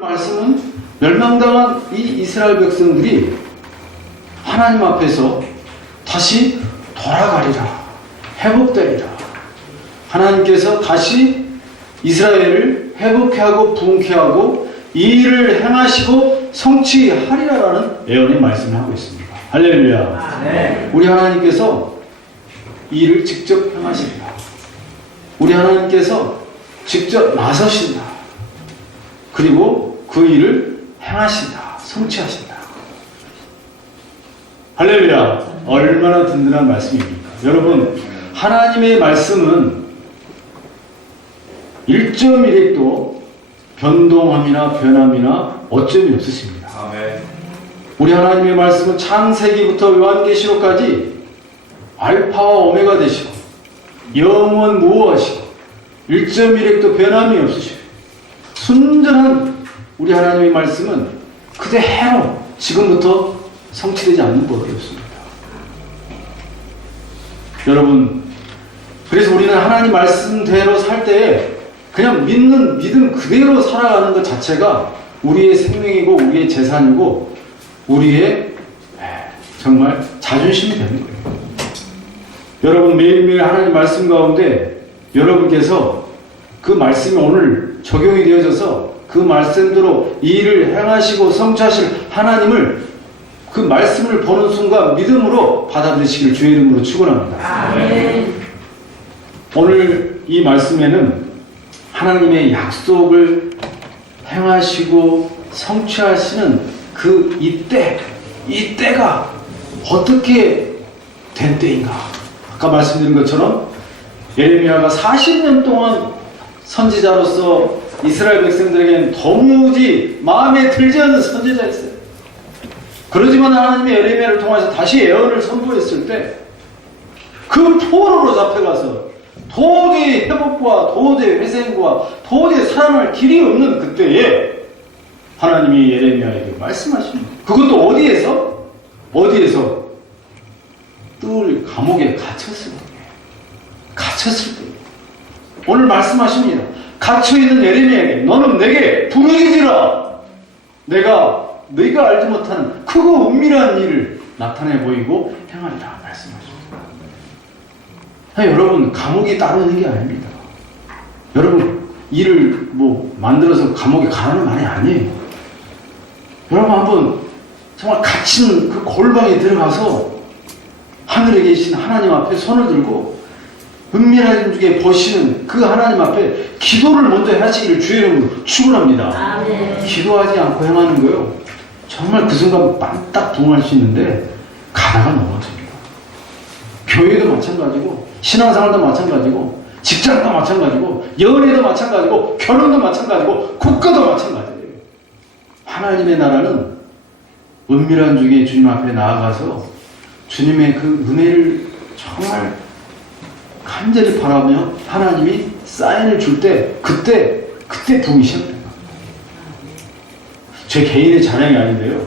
말씀은 멸망당한 이 이스라엘 백성들이 하나님 앞에서 다시 돌아가리라, 회복되리라. 하나님께서 다시 이스라엘을 회복케 하고 부흥케 하고 이 일을 행하시고 성취하리라라는 예언의 말씀을 하고 있습니다. 할렐루야. 네. 우리 하나님께서 이 일을 직접 행하신다. 우리 하나님께서 직접 나서신다. 그리고 그 일을 행하신다. 성취하신다. 할렐루야. 얼마나 든든한 말씀입니까? 여러분, 하나님의 말씀은 1.1핵도 변동함이나 변함이나 어점이 없으십니다. 아멘. 우리 하나님의 말씀은 창세기부터 요한계시록까지 알파와 오메가 되시고 영원 무오하시고 1.1핵도 변함이 없으시고 순전한 우리 하나님의 말씀은 그대로 지금부터 성취되지 않는 법이 없습니다. 여러분, 그래서 우리는 하나님 말씀대로 살 때에 그냥 믿는 믿음 그대로 살아가는 것 자체가 우리의 생명이고 우리의 재산이고 우리의 정말 자존심이 되는 거예요. 여러분, 매일매일 하나님 말씀 가운데 여러분께서 그 말씀이 오늘 적용이 되어져서 그 말씀대로 이 일을 행하시고 성취하실 하나님을 그 말씀을 보는 순간 믿음으로 받아들이시길 주의 이름으로 축원합니다. 아멘. 오늘 이 말씀에는 하나님의 약속을 행하시고 성취하시는 그 이때가 어떻게 된 때인가? 아까 말씀드린 것처럼 예레미야가 40년 동안 선지자로서 이스라엘 백성들에게는 도무지 마음에 들지 않는 선지자였어요. 그러지만 하나님의 예레미야를 통해서 다시 예언을 선포했을 때 그 포로로 잡혀가서 도저히 회복과 도저히 회생과 도저히 살아날 길이 없는 그때에 하나님이 예레미야에게 말씀하십니다. 그것도 어디에서? 뜰 감옥에 갇혔을 때. 오늘 말씀하십니다. 갇혀있는 예레미야에게 너는 내게 부르짖으라. 내가 알지 못하는 크고 은밀한 일을 나타내 보이고 행하리라 말씀하십니다. 여러분, 감옥이 따로 있는 게 아닙니다. 여러분, 일을 만들어서 감옥에 가라는 말이 아니에요. 여러분, 한번 정말 갇힌 그 골방에 들어가서 하늘에 계신 하나님 앞에 손을 들고 은밀한 중에 보시는 그 하나님 앞에 기도를 먼저 하시기를 주의 이름으로 축원합니다. 아멘. 기도하지 않고 행하는 거요, 정말 그 순간 빤딱 부응할 수 있는데 가다가 넘어집니다. 교회도 마찬가지고 신앙생활도 마찬가지고 직장도 마찬가지고 연애도 마찬가지고 결혼도 마찬가지고 국가도 마찬가지예요. 하나님의 나라는 은밀한 중에 주님 앞에 나아가서 주님의 그 은혜를 정말 간절히 바라며 하나님이 사인을 줄 때 그때 부흥이 시작됩니다. 제 개인의 자랑이 아닌데요,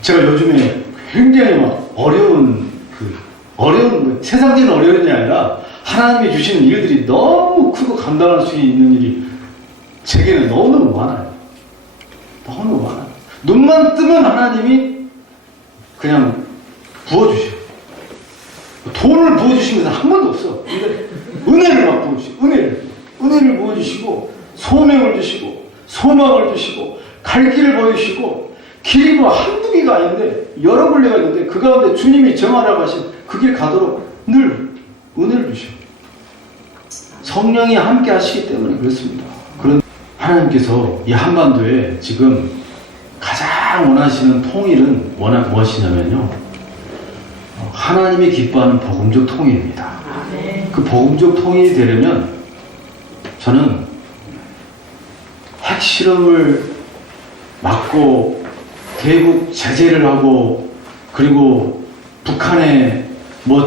제가 요즘에 굉장히 어려운 세상적인 어려운 일이 아니라 하나님이 주시는 일들이 너무 크고 감당할 수 있는 일이 제게는 너무너무 많아요. 너무 많아요. 눈만 뜨면 하나님이 그냥 부어주셔. 돈을 부어주신 것은 한 번도 없어. 근데 은혜를 막 부어주시고, 은혜를 부어주시고, 소명을 주시고, 소망을 주시고, 갈 길을 보여주시고, 길이 한두 개가 아닌데 여러 굴레가 있는데 그 가운데 주님이 정하라고 하신 그 길 가도록 늘 은혜를 주시고 성령이 함께 하시기 때문에 그렇습니다. 그런 하나님께서 이 한반도에 지금 가장 원하시는 통일은 무엇이냐면요, 하나님이 기뻐하는 복음적 통일입니다. 그 복음적 통일이 되려면 저는 핵실험을 막고 대북 제재를 하고 그리고 북한에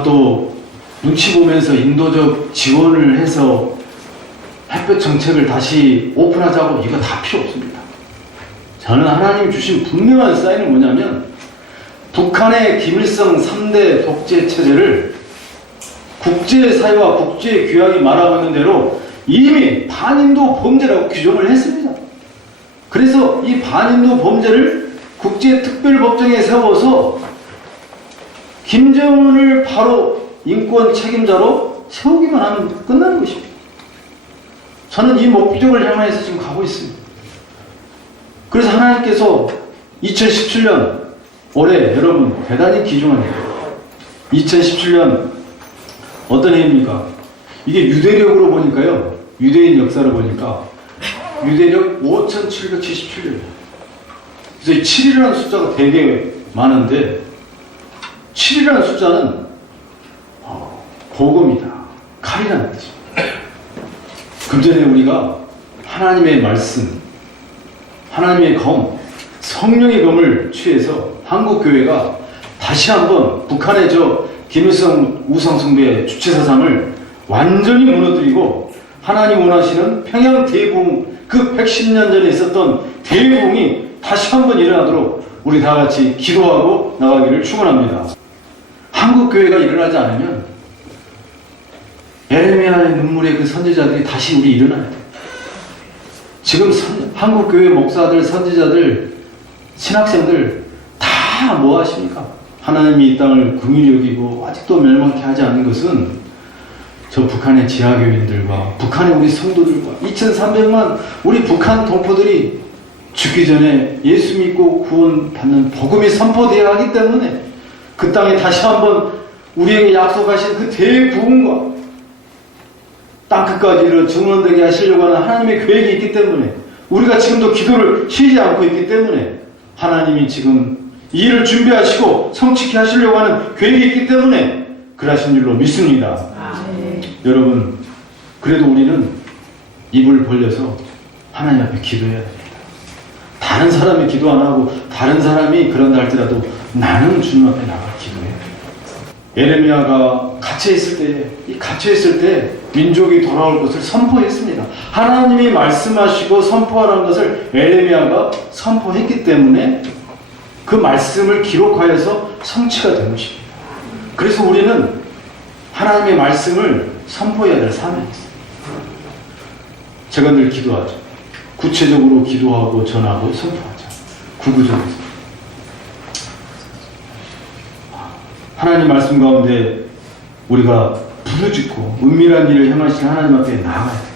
또 눈치 보면서 인도적 지원을 해서 햇볕 정책을 다시 오픈하자고 이거 다 필요 없습니다. 저는 하나님이 주신 분명한 사인은 뭐냐면 북한의 김일성 3대 독재 체제를 국제사회와 국제규약이 말하고 있는 대로 이미 반인도 범죄라고 규정을 했습니다. 그래서 이 반인도 범죄를 국제특별법정에 세워서 김정은을 바로 인권 책임자로 세우기만 하면 끝나는 것입니다. 저는 이 목적을 향해서 지금 가고 있습니다. 그래서 하나님께서 2017년 올해 여러분 대단히 귀중한 해요. 2017년 어떤 해입니까? 이게 유대력으로 보니까요. 유대인 역사로 보니까 유대력 5777년. 그래서 7이라는 숫자가 되게 많은데 7이라는 숫자는 복음이다. 칼이라는 뜻입니다. 금전에 우리가 하나님의 말씀, 하나님의 검, 성령의 검을 취해서 한국교회가 다시 한번 북한의 김일성 우상숭배 주체사상을 완전히 무너뜨리고 하나님 원하시는 평양 대붕, 그 110년 전에 있었던 대붕이 다시 한번 일어나도록 우리 다 같이 기도하고 나가기를 축원합니다. 한국교회가 일어나지 않으면 에레미야의 눈물의 그 선지자들이 다시 우리 일어나야 돼요. 지금 한국교회 목사들, 선지자들, 신학생들 다 뭐 하십니까? 하나님이 이 땅을 긍휼히 여기고 아직도 멸망케 하지 않은 것은 저 북한의 지하교인들과 북한의 우리 성도들과 2300만 우리 북한 동포들이 죽기 전에 예수 믿고 구원받는 복음이 선포되어야 하기 때문에 그 땅에 다시 한번 우리에게 약속하신 그 대부흥과 땅끝까지 이르러 증언되게 하시려고 하는 하나님의 계획이 있기 때문에 우리가 지금도 기도를 쉬지 않고 있기 때문에 하나님이 지금 이 일을 준비하시고 성취케 하시려고 하는 계획이 있기 때문에 그러하신 줄로 믿습니다. 여러분, 그래도 우리는 입을 벌려서 하나님 앞에 기도해야 됩니다. 다른 사람이 기도 안 하고 다른 사람이 그런다 할지라도 나는 주님 앞에 나가 기도해야 됩니다. 에레미야가 갇혀있을 때 민족이 돌아올 것을 선포했습니다. 하나님이 말씀하시고 선포하라는 것을 에레미야가 선포했기 때문에 그 말씀을 기록하여서 성취가 된 것입니다. 그래서 우리는 하나님의 말씀을 선포해야 될 사명이 있습니다. 제가 늘 기도하죠. 구체적으로 기도하고 전하고 선포하자. 구구절에서. 하나님 말씀 가운데 우리가 부르짖고 은밀한 일을 행하신 하나님 앞에 나아가야 됩니다.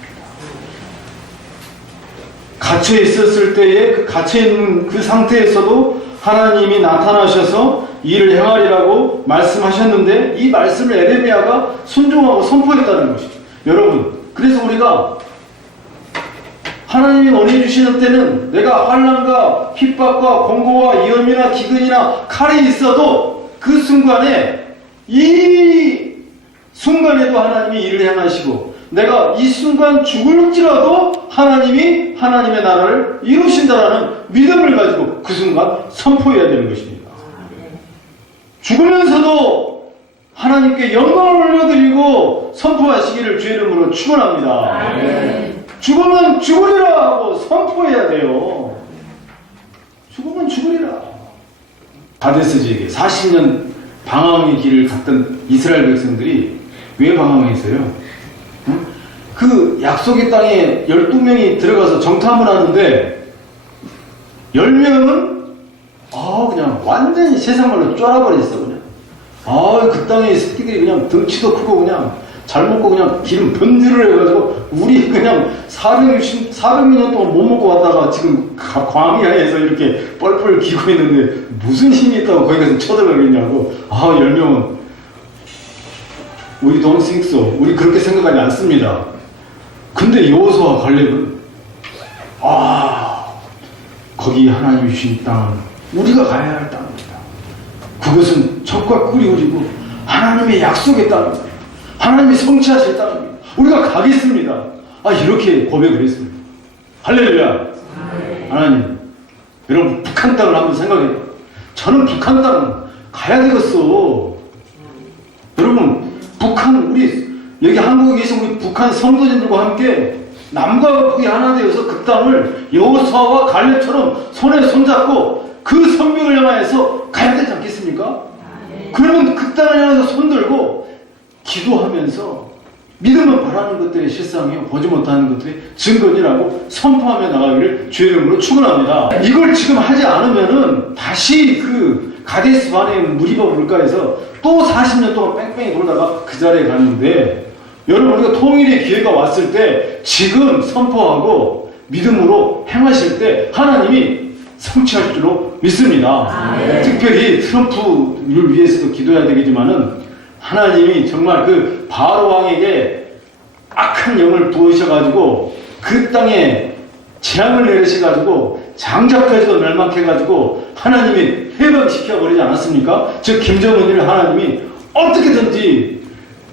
갇혀 있었을 때에 그 갇혀 있는 그 상태에서도 하나님이 나타나셔서 일을 행하리라고 말씀하셨는데 이 말씀을 에레미야가 순종하고 선포했다는 것이죠. 여러분, 그래서 우리가 하나님이 원해 주시는 때는 내가 환난과 핍박과 공고와 위험이나 기근이나 칼이 있어도 그 순간에 이 순간에도 하나님이 일을 행하시고 내가 이 순간 죽을지라도 하나님이 하나님의 나라를 이루신다라는 믿음을 가지고 그 순간 선포해야 되는 것입니다. 죽으면서도 하나님께 영광을 올려드리고 선포하시기를 주의 이름으로 축원합니다. 죽으면 죽으리라 하고 선포해야 돼요. 죽으면 죽으리라. 가데스 지역에 40년 방황의 길을 갔던 이스라엘 백성들이 왜 방황했어요? 그 약속의 땅에 12명이 들어가서 정탐을 하는데 10명은 그냥 완전히 세상말로 쫄아버렸어. 그냥 그 땅에 새끼들이 그냥 덩치도 크고 그냥 잘 먹고 그냥 기름 번지를 해가지고 우리 그냥 400년 동안 못 먹고 왔다가 지금 광야에서 이렇게 뻘뻘 기고 있는데 무슨 힘이 있다고 거기 가서 쳐들어가겠냐고. 10명은 We don't think so. 우리 그렇게 생각하지 않습니다. 근데 여호수아와 갈렙은 거기 하나님이 주신 땅은 우리가 가야 할 땅입니다. 그것은 젖과 꿀이 흐르고 하나님의 약속의 땅입니다. 하나님이 성취하실 땅입니다. 우리가 가겠습니다. 이렇게 고백을 했습니다. 할렐루야. 하나님, 여러분 북한 땅을 한번 생각해요. 저는 북한 땅 가야 되겠어. 여러분 북한, 우리 여기 한국에 계신 우리 북한 성도진들과 함께 남과 북이 하나 되어서 그 땅을 여호수아와 갈렙처럼 손에 손잡고 그 성명을 향하여서 가야 되지 않겠습니까? 그러면 그 땅을 향해서 손들고 기도하면서 믿으면 바라는 것들의 실상이요 보지 못하는 것들이 증거니라고 선포하며 나가기를 주의 이름으로 축원합니다. 이걸 지금 하지 않으면은 다시 그 가데스 바네의 무리바 물가에서 또 40년 동안 뺑뺑이 돌다가 그 자리에 갔는데, 여러분 우리가 통일의 기회가 왔을 때 지금 선포하고 믿음으로 행하실 때 하나님이 성취할 줄로 믿습니다. 특별히 트럼프를 위해서도 기도해야 되겠지만은 하나님이 정말 그 바로 왕에게 악한 영을 부으셔가지고 그 땅에 재앙을 내리셔가지고 장자까지도 멸망해가지고 하나님이 해방시켜버리지 않았습니까? 즉 김정은을 하나님이 어떻게든지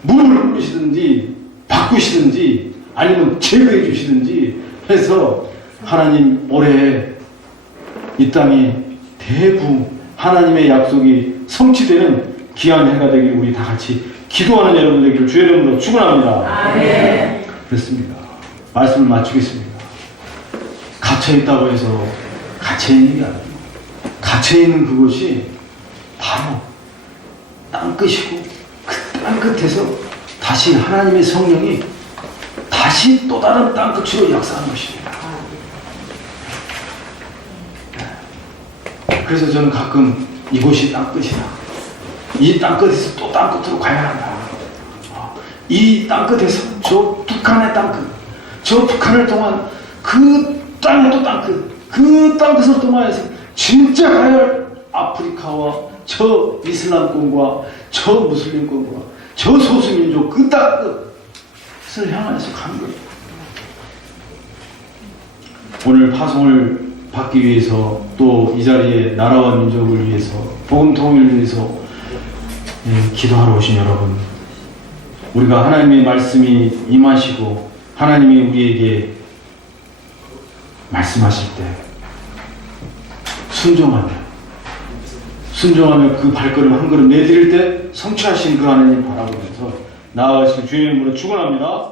무릎을 꿇으시든지 바꾸시든지 아니면 제거해 주시든지 해서 하나님 올해 이 땅이 대부 하나님의 약속이 성취되는 귀한 해가 되기를 우리 다 같이 기도하는 여러분 되기를 주의 이름으로 축원합니다. 그렇습니다. 말씀을 마치겠습니다. 갇혀있다고 해서 갇혀있는 게 아니에요. 갇혀있는 그곳이 바로 땅끝이고 그 땅끝에서 다시 하나님의 성령이 다시 또 다른 땅끝으로 역사하는 것입니다. 그래서 저는 가끔 이곳이 땅끝이다. 이 땅끝에서 또 땅끝으로 가야 한다. 이 땅끝에서 저 북한의 땅끝, 저 북한을 통한 그 땅에도 땅끝, 그 땅끝을 통해서 진짜 가야 할 아프리카와 저 이슬람권과 저 무슬림권과 저 소수민족 그 땅끝을 향해서 가는 거예요. 오늘 파송을 받기 위해서 또 이 자리에 나라와 민족을 위해서 복음 통일을 위해서 기도하러 오신 여러분, 우리가 하나님의 말씀이 임하시고 하나님이 우리에게 말씀하실 때 순종하며 그 발걸음 한 걸음 내디딜 때 성취하신 그 하나님 바라보면서 나아가실 주의 이름으로 축원합니다.